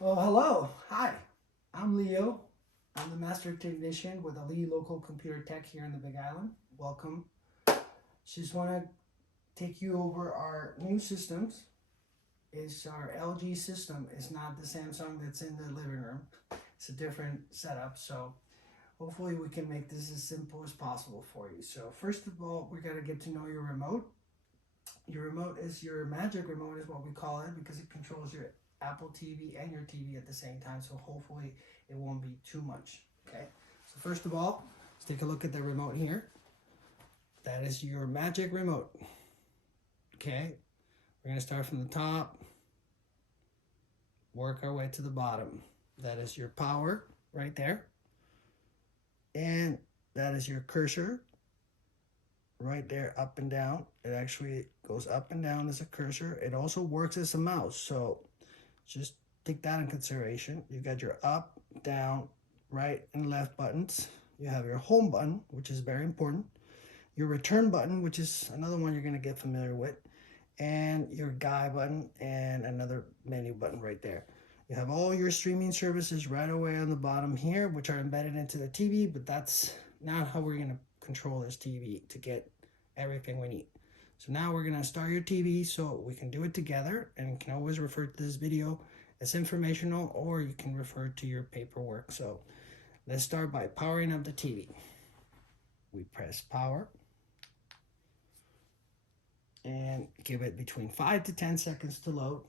Oh, hello. Hi. I'm Leo. I'm the master technician with AliiLocal ComputerTech here in the Big Island. Welcome. Just want to take you over our new systems. It's our LG system. It's not the Samsung that's in the living room. It's a different setup. So hopefully we can make this as simple as possible for you. So first of all, we got to get to know your remote. Your remote is your magic remote is what we call it because it controls your Apple TV and your TV at the same time. So hopefully it won't be too much. Okay. So first of all, let's take a look at the remote here. That is your magic remote. Okay. We're going to start from the top, work our way to the bottom. That is your power right there. And that is your cursor right there, up and down. It actually goes up and down as a cursor. It also works as a mouse, so just take that in consideration. You got your up, down, right, and left buttons. You have your home button, which is very important, your return button, which is another one you're going to get familiar with, and your guide button and another menu button right there. You have all your streaming services right away on the bottom here, which are embedded into the TV, but that's not how we're going to control this TV to get everything we need. So now we're going to start your TV so we can do it together, and you can always refer to this video as informational, or you can refer to your paperwork. So let's start by powering up the TV. We press power and give it between 5 to 10 seconds to load.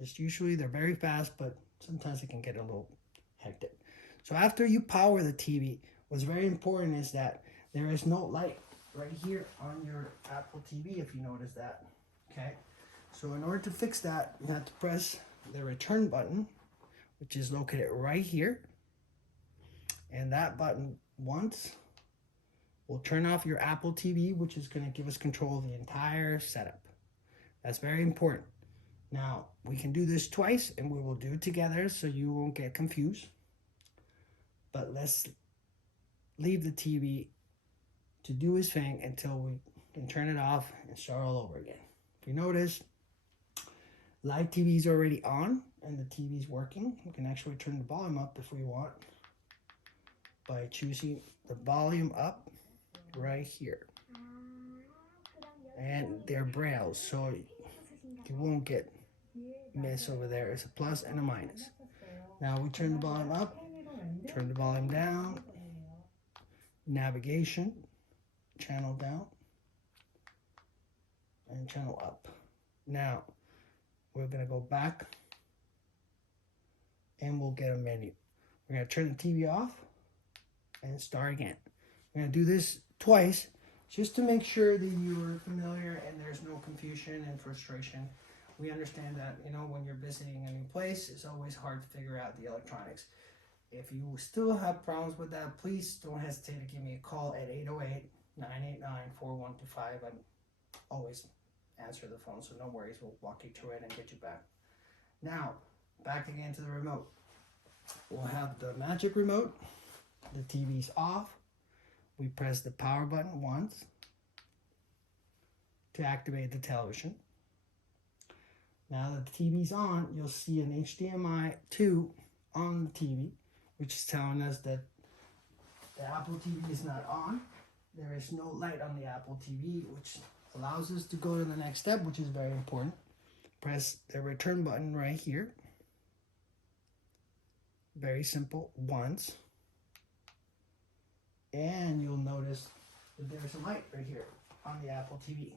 It's usually they're very fast, but sometimes it can get a little hectic. So after you power the TV, what's very important is that there is no light right here on your Apple TV, if you notice that. Okay, so in order to fix that, you have to press the return button, which is located right here, and that button once will turn off your Apple TV, which is going to give us control of the entire setup. That's very important. Now we can do this twice, and we will do it together so you won't get confused, but let's leave the TV to do his thing until we can turn it off and start all over again. If you notice, live TV is already on and the TV is working. We can actually turn the volume up if we want by choosing the volume up right here. And they're braille, so you won't get mess over there. It's a plus and a minus. Now we turn the volume up, turn the volume down, navigation, channel down, and channel up. Now we're going to go back and we'll get a menu. We're going to turn the TV off and start again. We're going to do this twice just to make sure that you're familiar and there's no confusion and frustration. We understand that, when you're visiting a new place, it's always hard to figure out the electronics. If you still have problems with that, please don't hesitate to give me a call at 808-989-4125. I always answer the phone, so no worries. We'll walk you through it and get you back. Now, back again to the remote. We'll have the magic remote. The TV's off. We press the power button once to activate the television. Now that the TV's on, you'll see an HDMI 2 on the TV, which is telling us that the Apple TV is not on. There is no light on the Apple TV, which allows us to go to the next step, which is very important. Press the return button right here. Very simple, once. And you'll notice that there's a light right here on the Apple TV.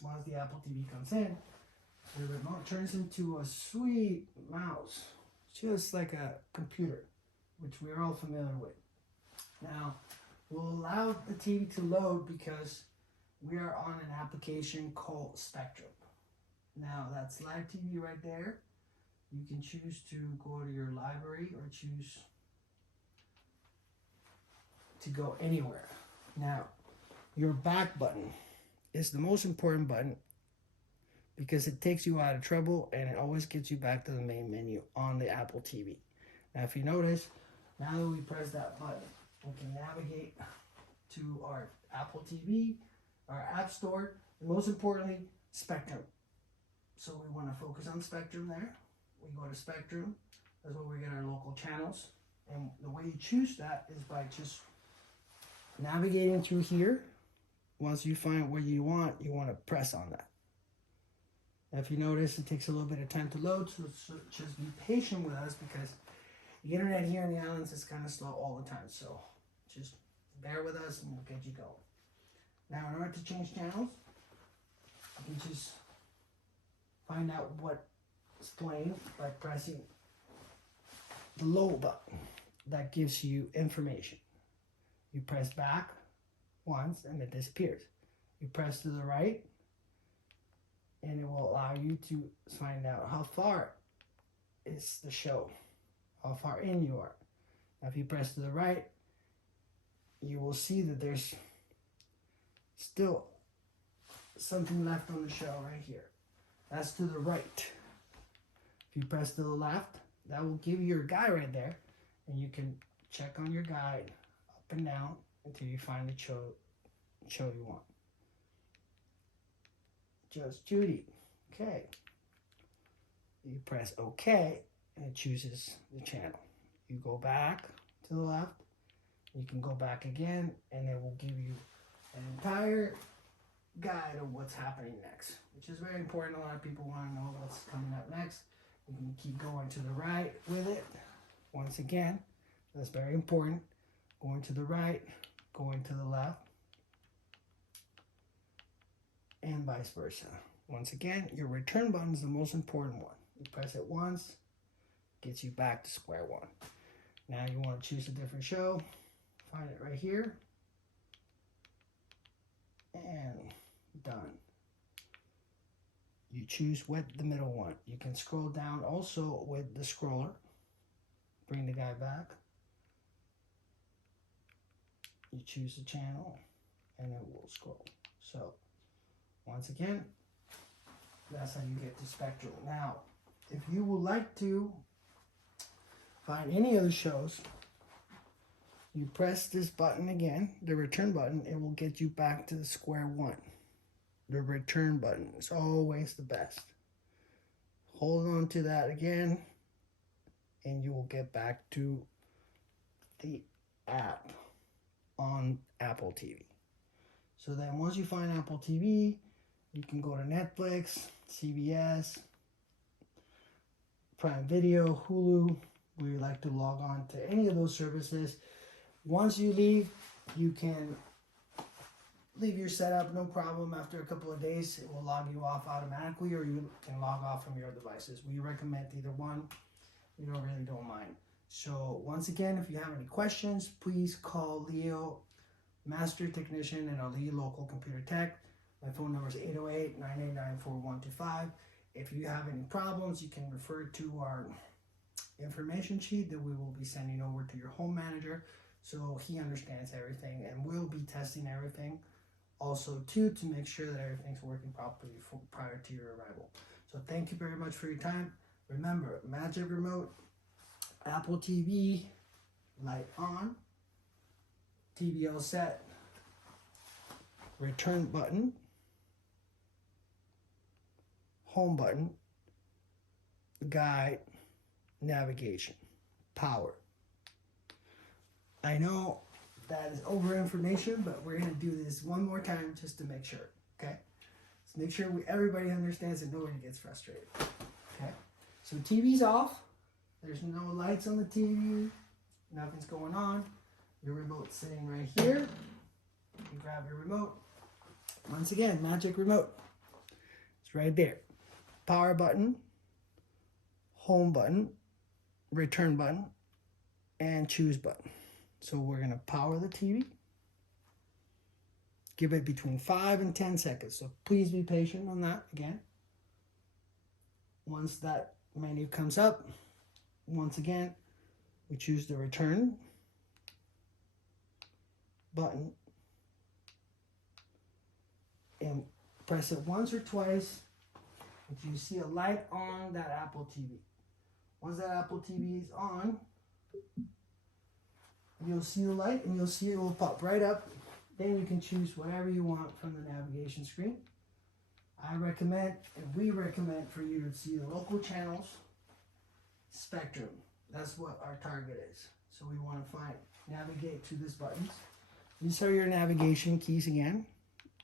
Once the Apple TV comes in, the remote turns into a sweet mouse, just like a computer, which we're all familiar with. Now, we'll allow the TV to load because we are on an application called Spectrum. Now, that's live TV right there. You can choose to go to your library or choose to go anywhere. Now, your back button is the most important button because it takes you out of trouble and it always gets you back to the main menu on the Apple TV. Now, if you notice, now that we press that button, we can navigate to our Apple TV, our App Store, and most importantly, Spectrum. So we want to focus on Spectrum there. we go to Spectrum. That's where we get our local channels. And the way you choose that is by just navigating through here. Once you find what you want to press on that. If you notice, it takes a little bit of time to load, so just be patient with us because the internet here in the islands is kind of slow all the time. So just bear with us and we'll get you going. Now, in order to change channels, you can just find out what's playing by pressing the low button. That gives you information. You press back once and it disappears. You press to the right and it will allow you to find out how far is the show, how far in you are. Now, if you press to the right, you will see that there's still something left on the show right here. That's to the right. If you press to the left, that will give you your guide right there, and you can check on your guide up and down until you find the show you want. Just Judy. Okay. You press OK, and it chooses the channel. You go back to the left. You can go back again, and it will give you an entire guide of what's happening next, which is very important. A lot of people want to know what's coming up next. You can keep going to the right with it. Once again, that's very important. Going to the right, going to the left, and vice versa. Once again, your return button is the most important one. You press it once, gets you back to square one. Now you want to choose a different show. Find it right here. And done. You choose what the middle one. You can scroll down also with the scroller. Bring the guy back. You choose the channel and it will scroll. So once again, that's how you get to Spectrum. Now, if you would like to find any other shows, you press this button again, the return button, it will get you back to the square one. The return button is always the best. Hold on to that again, and you will get back to the app on Apple TV. So then once you find Apple TV, you can go to Netflix, CBS, Prime Video, Hulu, where you like to log on to any of those services. Once you leave, you can leave your setup, no problem. After a couple of days, it will log you off automatically, or you can log off from your devices. We recommend either one. We don't mind. So once again, if you have any questions, please call Leo, Master Technician at AliiLocal ComputerTech. My phone number is 808-989-4125. If you have any problems, you can refer to our information sheet that we will be sending over to your home manager, so he understands everything, and we'll be testing everything also too to make sure that everything's working properly prior to your arrival. So thank you very much for your time. Remember, Magic Remote, Apple TV, light on, TV all set, return button, home button, guide, navigation, power. I know that is over information, but we're going to do this one more time just to make sure, okay? Let's make sure everybody understands and nobody gets frustrated, okay? So TV's off. There's no lights on the TV. Nothing's going on. Your remote's sitting right here. You grab your remote. Once again, Magic Remote. It's right there. Power button, home button, return button, and choose button. So we're going to power the TV. Give it between 5 and 10 seconds. So please be patient on that again. Once that menu comes up, once again, we choose the return button and press it once or twice until you see a light on that Apple TV. Once that Apple TV is on, you'll see the light and you'll see it will pop right up. Then you can choose whatever you want from the navigation screen. I recommend, and we recommend for you to see the local channels spectrum. That's what our target is. So we want to navigate to this buttons. These are your navigation keys again.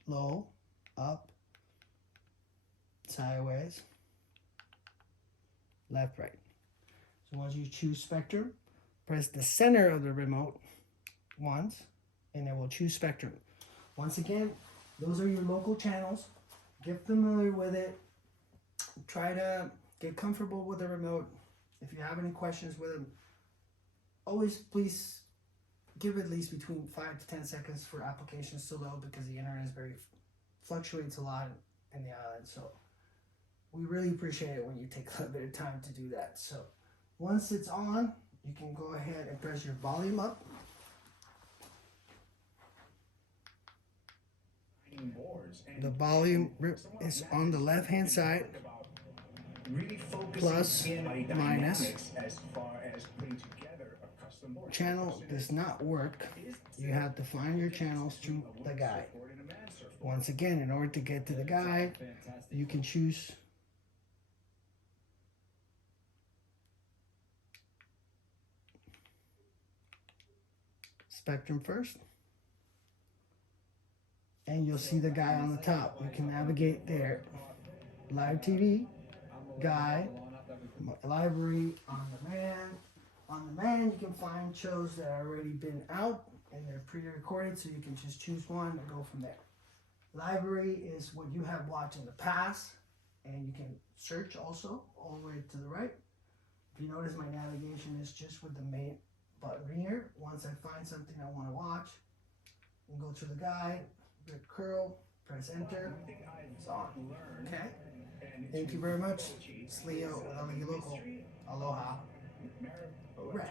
Low, up, sideways, left, right. So once you choose spectrum, press the center of the remote once, and it will choose spectrum. Once again, those are your local channels. Get familiar with it. Try to get comfortable with the remote. If you have any questions with it, always please give at least between 5 to 10 seconds for applications to load, because the internet is fluctuates a lot in the island. So we really appreciate it when you take a little bit of time to do that. So once it's on, you can go ahead and press your volume up. The volume is on the left hand side, plus, minus. Channel does not work. You have to find your channels through the guide. Once again, in order to get to the guide, you can choose spectrum first, and you'll see the guide on the top. You can navigate there. Live TV, guide, library, on demand. On demand, you can find shows that have already been out and they're pre-recorded, so you can just choose one and go from there. Library is what you have watched in the past, and you can search also all the way to the right. If you notice, my navigation is just with the main button here. Once I find something I want to watch, and go to the guide, good curl, press enter, it's on. Okay? Thank you very much. It's Leo with AliiLocal. Aloha. Right.